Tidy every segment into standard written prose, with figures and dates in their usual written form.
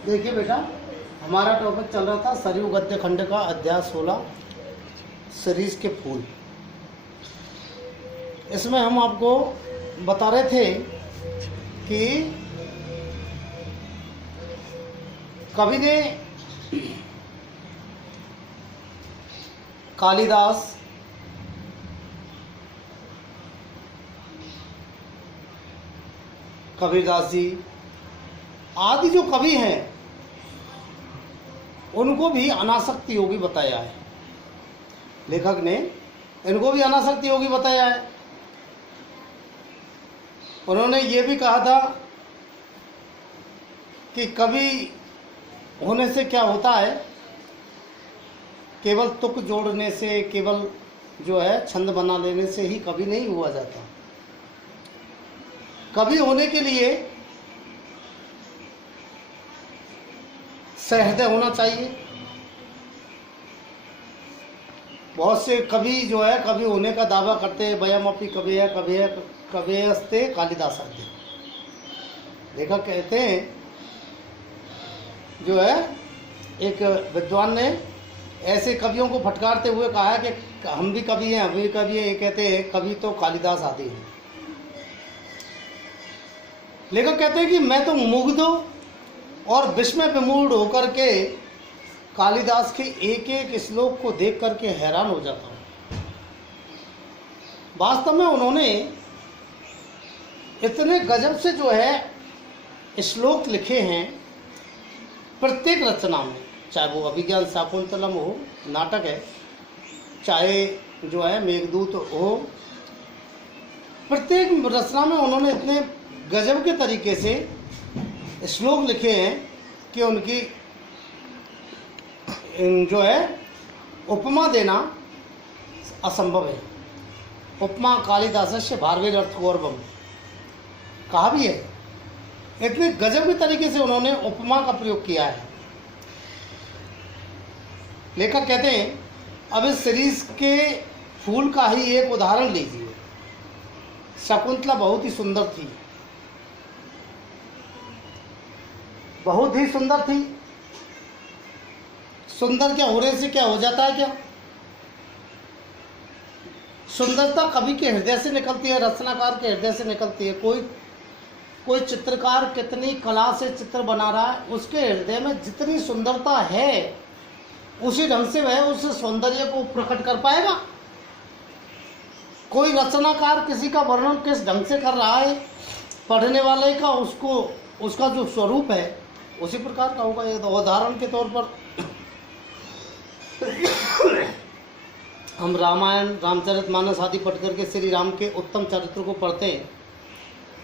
देखिए बेटा, हमारा टॉपिक चल रहा था सरयू गद्य खंड का अध्याय 16 सीरीज के फूल। इसमें हम आपको बता रहे थे कि कवि ने कालिदास, कबीरदास जी आदि जो कवि हैं उनको भी अनासक्त योगी बताया है। लेखक ने इनको भी अनासक्त योगी बताया है। उन्होंने ये भी कहा था कि कवि होने से क्या होता है, केवल तुक जोड़ने से, केवल जो है छंद बना लेने से ही कवि नहीं हुआ जाता। कवि होने के लिए सहृदय होना चाहिए। बहुत से कवि जो है कवि होने का दावा करते हैं, वयमपि कवि है, कवि है, कविस्ते कालिदास। लेखक कहते हैं, जो है एक विद्वान ने ऐसे कवियों को फटकारते हुए कहा है कि हम भी कवि हैं, हम भी कवि हैं। ये कहते हैं कवि तो कालिदास आदि हैं। लेखक कहते हैं कि मैं तो मुग्ध और विस्मय विमूढ़ होकर के कालिदास के एक एक श्लोक को देख करके हैरान हो जाता हूँ। वास्तव में उन्होंने इतने गजब से जो है श्लोक लिखे हैं प्रत्येक रचना में, चाहे वो अभिज्ञान शाकुंतलम हो, नाटक है, चाहे जो है मेघदूत हो, प्रत्येक रचना में उन्होंने इतने गजब के तरीके से श्लोक लिखे हैं कि उनकी जो है उपमा देना असंभव है। उपमा कालिदासस्य भारवेरर्थगौरवम कहा भी है। इतने गजब के तरीके से उन्होंने उपमा का प्रयोग किया है। लेखक कहते हैं, अब इस सीरीज के फूल का ही एक उदाहरण लीजिए। शकुंतला बहुत ही सुंदर थी, बहुत ही सुंदर थी। सुंदर क्या होने से क्या हो जाता है? क्या सुंदरता कवि के हृदय से निकलती है, रचनाकार के हृदय से निकलती है। कोई चित्रकार कितनी कला से चित्र बना रहा है, उसके हृदय में जितनी सुंदरता है उसी ढंग से वह उस सौंदर्य को प्रकट कर पाएगा। कोई रचनाकार किसी का वर्णन किस ढंग से कर रहा है, पढ़ने वाले का उसका जो स्वरूप है उसी प्रकार का होगा। उदाहरण के तौर पर हम रामायण, रामचरितमानस आदि पढ़ करके श्री राम के उत्तम चरित्र को पढ़ते हैं।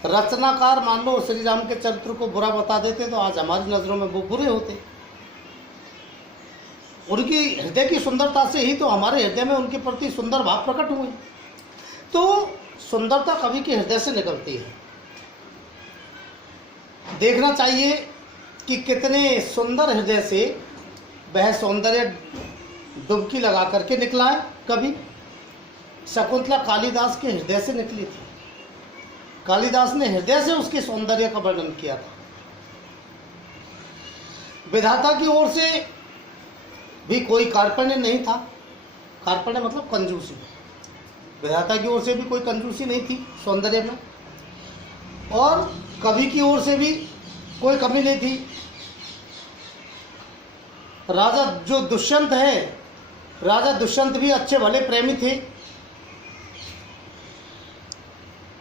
रचनाकार मान लो श्री राम के चरित्र को बुरा बता देते तो आज हमारी नज़रों में वो बुरे होते। उनकी हृदय की सुंदरता से ही तो हमारे हृदय में उनके प्रति सुंदर भाव प्रकट हुए। तो सुंदरता कवि के हृदय से निकलती है। देखना चाहिए कि कितने सुंदर हृदय से वह सौंदर्य डुबकी लगा करके निकला है कवि। शकुंतला कालिदास के हृदय से निकली थी। कालिदास ने हृदय से उसके सौंदर्य का वर्णन किया था। विधाता की ओर से भी कोई कार्पण्य नहीं था। कार्पण्य मतलब कंजूसी। विधाता की ओर से भी कोई कंजूसी नहीं थी सौंदर्य में, और कवि की ओर से भी कोई कमी नहीं थी। राजा जो दुष्यंत है, राजा दुष्यंत भी अच्छे भले प्रेमी थे।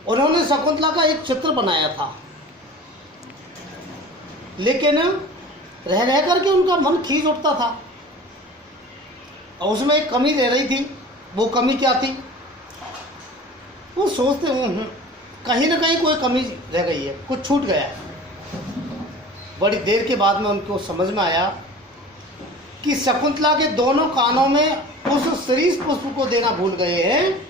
उन्होंने शकुंतला का एक चित्र बनाया था, लेकिन रह रह करके उनका मन खींच उठता था और उसमें एक कमी रह रही थी। वो कमी क्या थी? वो सोचते कहीं ना कहीं कोई कमी रह गई है, कुछ छूट गया है। बड़ी देर के बाद में उनको समझ में आया कि शकुंतला के दोनों कानों में उस शिरीष पुष्प को देना भूल गए हैं,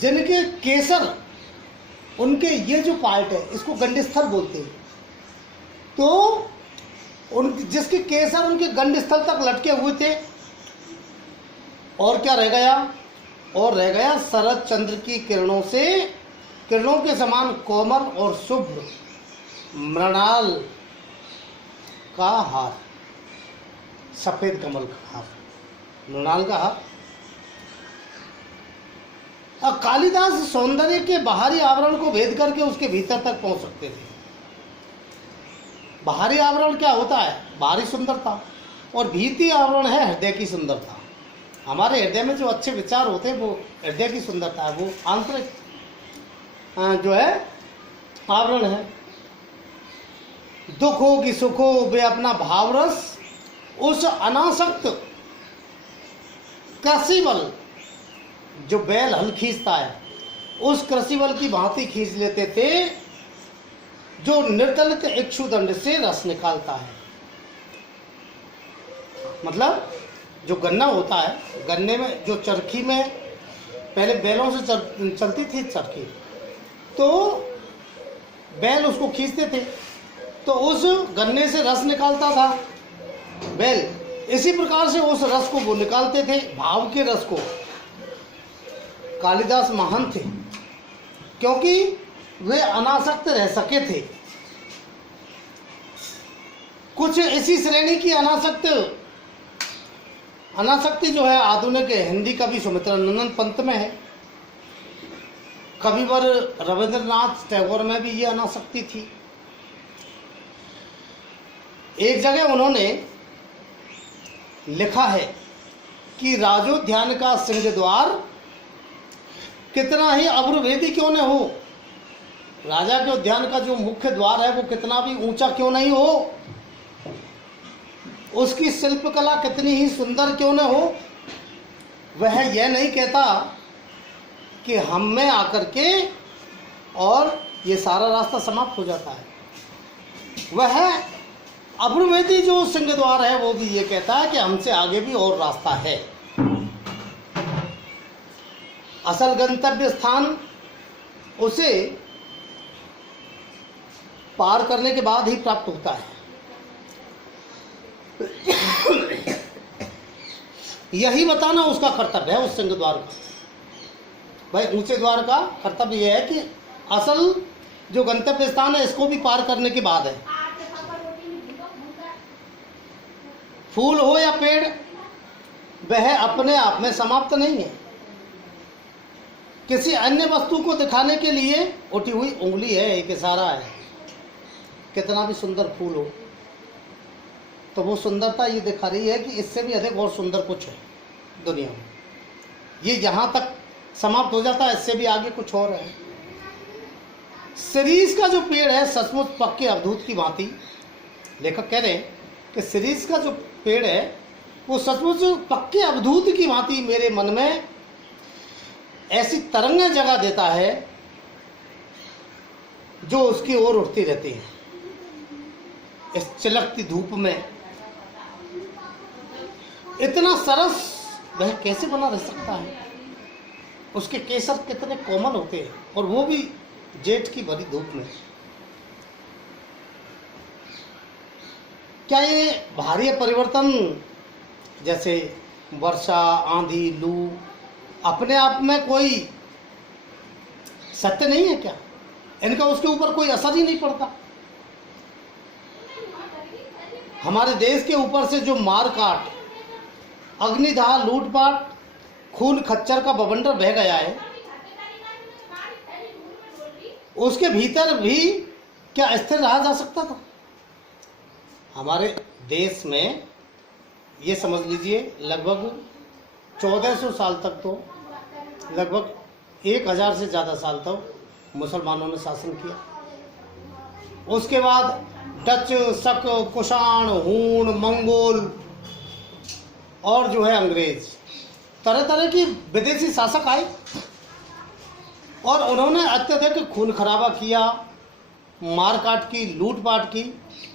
जिनके केसर, उनके ये जो पार्ट है इसको गंडस्थल बोलते हैं। तो जिसके केसर उनके गंडस्थल तक लटके हुए थे, और क्या रह गया? और रह गया शरद चंद्र की किरणों से, किरणों के समान कोमल और शुभ्र मृणाल का हार, सफेद कमल का हार, मृणाल का हार। अब कालिदास सौंदर्य के बाहरी आवरण को भेद करके उसके भीतर तक पहुंच सकते थे। बाहरी आवरण क्या होता है? बाहरी सुंदरता, और भीतरी आवरण है हृदय की सुंदरता। हमारे हृदय में जो अच्छे विचार होते हैं वो हृदय की सुंदरता है, वो आंतरिक जो है आवरण है। दुख हो कि सुख हो, वे अपना भावरस उस अनासक्त कृषि बल, जो बैल हल खींचता है, उस कृषि बल की भांति खींच लेते थे जो निर्दलित इक्षुदंड से रस निकालता है। मतलब जो गन्ना होता है, गन्ने में जो चरखी में पहले बैलों से चलती थी चरखी, तो बैल उसको खींचते थे तो उस गन्ने से रस निकालता था बैल। इसी प्रकार से उस रस को वो निकालते थे, भाव के रस को। कालिदास महान थे क्योंकि वे अनासक्त रह सके थे। कुछ इसी श्रेणी की अनासक्ति जो है आधुनिक हिंदी कवि सुमित्रानंद पंत में है। कविवर रविंद्रनाथ टैगोर में भी ये अनासक्ति थी। एक जगह उन्होंने लिखा है कि राजोद्यान का सिंह द्वार कितना ही अब्रभेदी क्यों न हो, राजा के उद्यान का जो मुख्य द्वार है वो कितना भी ऊंचा क्यों नहीं हो, उसकी शिल्पकला कितनी ही सुंदर क्यों न हो, वह यह नहीं कहता कि हम में आकर के और ये सारा रास्ता समाप्त हो जाता है। वह अब्रवेदी जो सिंह द्वार है वो भी ये कहता है कि हमसे आगे भी और रास्ता है। असल गंतव्य स्थान उसे पार करने के बाद ही प्राप्त होता है। यही बताना उसका कर्तव्य है, उस सिंह द्वार का। भाई ऊंचे द्वार का कर्तव्य यह है कि असल जो गंतव्य स्थान है इसको भी पार करने के बाद है। फूल हो या पेड़, वह अपने आप में समाप्त नहीं है। किसी अन्य वस्तु को दिखाने के लिए उठी हुई उंगली है, एक इशारा है। कितना भी सुंदर फूल हो तो वो सुंदरता ये दिखा रही है कि इससे भी अधिक और सुंदर कुछ है दुनिया में। ये यहाँ तक समाप्त हो जाता है, इससे भी आगे कुछ और है। शिरीष का जो पेड़ है सचमुच पक्के अवधूत की भांति, लेखक कह रहे हैं कि शिरीष का जो पेड़ है वो सचमुच पक्के अवधूत की भांति मेरे मन में ऐसी तरंगें जगा देता है जो उसकी ओर उठती रहती है। इस चिलकती धूप में इतना सरस वह कैसे बना रह सकता है? उसके केसर कितने कोमल होते हैं, और वो भी जेठ की भरी धूप में। क्या ये भारी परिवर्तन जैसे वर्षा, आंधी, लू अपने आप में कोई सत्य नहीं है क्या? इनका उसके ऊपर कोई असर ही नहीं पड़ता। हमारे देश के ऊपर से जो मार काट, अग्निदाह, लूटपाट, खून खच्चर का बवंडर बह गया है, उसके भीतर भी क्या स्थिर रहा जा सकता था? हमारे देश में ये समझ लीजिए लगभग 1400 साल तक, तो लगभग 1000 से ज़्यादा साल तक मुसलमानों ने शासन किया। उसके बाद डच, शक, कुषाण, हूण, मंगोल और जो है अंग्रेज, तरह तरह की विदेशी शासक आए और उन्होंने अत्यधिक खून खराबा किया, मारकाट की, लूटपाट की।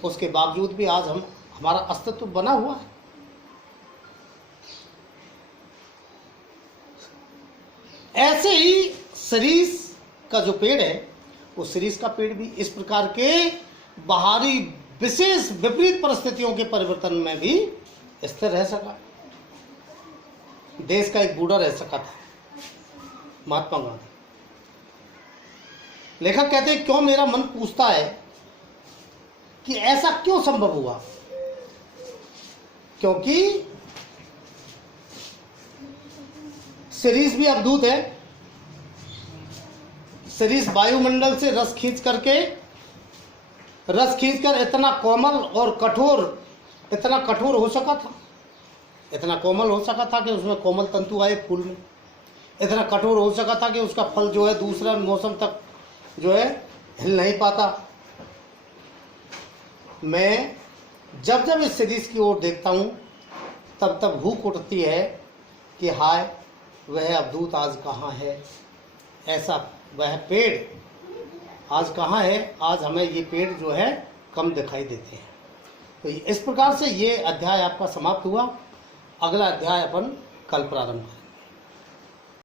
उसके बावजूद भी आज हमारा अस्तित्व बना हुआ है। ऐसे ही शिरीष का जो पेड़ है, वो शिरीष का पेड़ भी इस प्रकार के बाहरी विशेष विपरीत परिस्थितियों के परिवर्तन में भी स्थिर रह सका। देश का एक बूढ़ा रह सका था, महात्मा गांधी। लेखक कहते हैं, क्यों मेरा मन पूछता है कि ऐसा क्यों संभव हुआ क्योंकि शिरीष भी अवधूत है। शिरीष वायुमंडल से रस खींचकर इतना कोमल और कठोर, इतना कठोर हो सका था, इतना कोमल हो सका था कि उसमें कोमल तंतु आए फूल में, इतना कठोर हो सका था कि उसका फल जो है दूसरा मौसम तक जो है हिल नहीं पाता। मैं जब जब इस शिरीष की ओर देखता हूँ तब तब भूख उठती है कि हाय वह अवधूत आज कहाँ है, ऐसा वह पेड़ आज कहाँ है, आज हमें ये पेड़ जो है कम दिखाई देते हैं। तो इस प्रकार से ये अध्याय आपका समाप्त हुआ। अगला अध्याय अपन कल प्रारंभ करें।